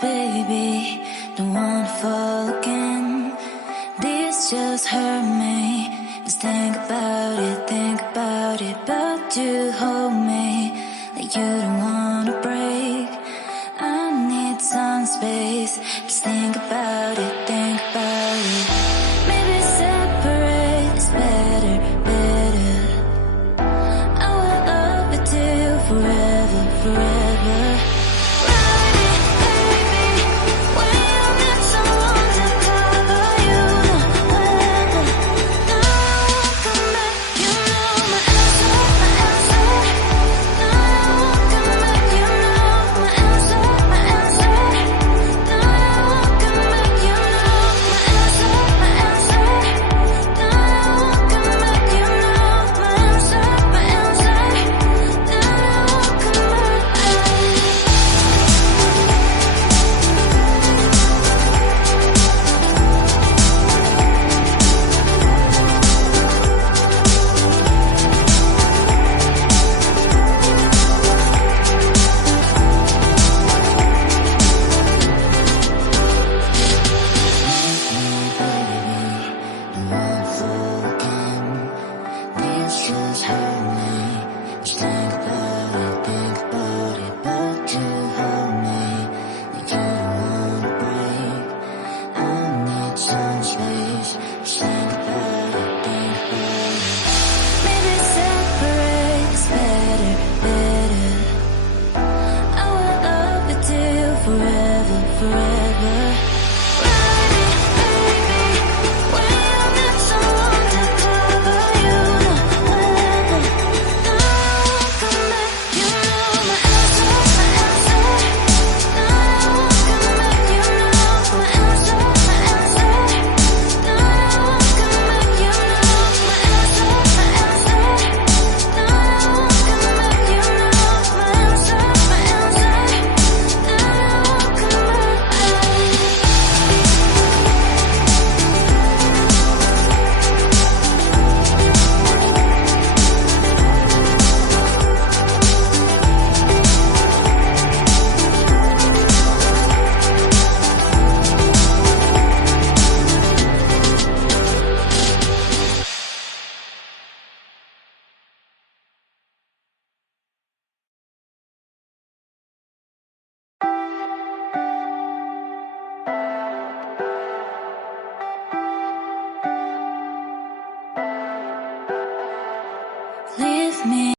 baby, don't wanna fall again. This just hurt me. Just think about it, but you hold me like you don't wanna break. I need some space. Just think about it, maybe separate is better, better. I will love you till forever, forever. Leave me